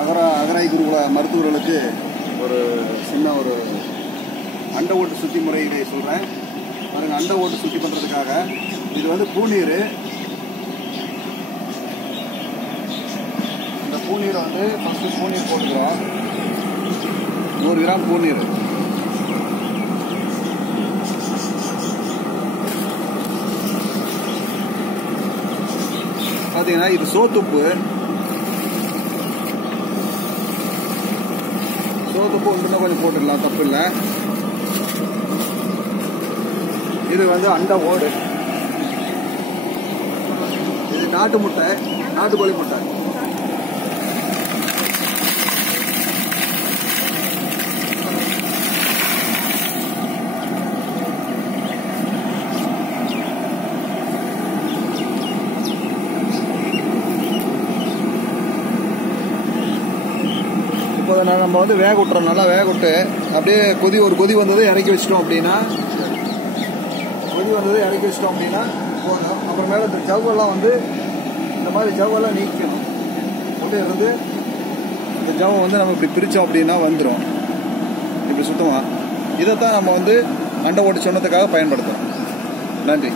அகராய் குருகுல மருத்துவர்களுக்கு ஒரு சின்ன ஒரு அண்டை ஓட்டு சுத்தி முறையை சொல்கிறேன். பாருங்கள், அண்டை ஓட்டு சுத்தி பண்ணுறதுக்காக இது வந்து பூநீர். இந்த பூநீரை வந்து ஃபஸ்ட்டு பூநீர் போட்டுக்கிறோம். 100 கிராம் பூநீர். பார்த்தீங்கன்னா இது சோத்துப்பு. சோத்துப்பு இன்னும் கொஞ்சம் போட்டுடலாம், தப்பு இல்லை. இது வந்து அண்டை ஓடு. இது நாட்டு முட்டை, நாட்டுக்கோழி முட்டை. இப்போ நம்ம வந்து வேக விட்டுறோம். நல்லா வேக விட்டு அப்படியே ஒரு கொதி வந்தது இறக்கி வச்சிட்டோம் அப்படின்னா போதும். அப்புறமேல இந்த ஜவ்வெல்லாம் வந்து இந்த மாதிரி ஜவ்வெல்லாம் நீக்கணும். அப்படியே இருந்து இந்த ஜவ்வை வந்து நம்ம இப்படி பிரித்தோம் அப்படின்னா வந்துடும் இப்படி சுத்தமாக. இதைத்தான் நம்ம வந்து அண்டை ஓட்டு சொன்னதுக்காக பயன்படுத்துகிறோம். நன்றி.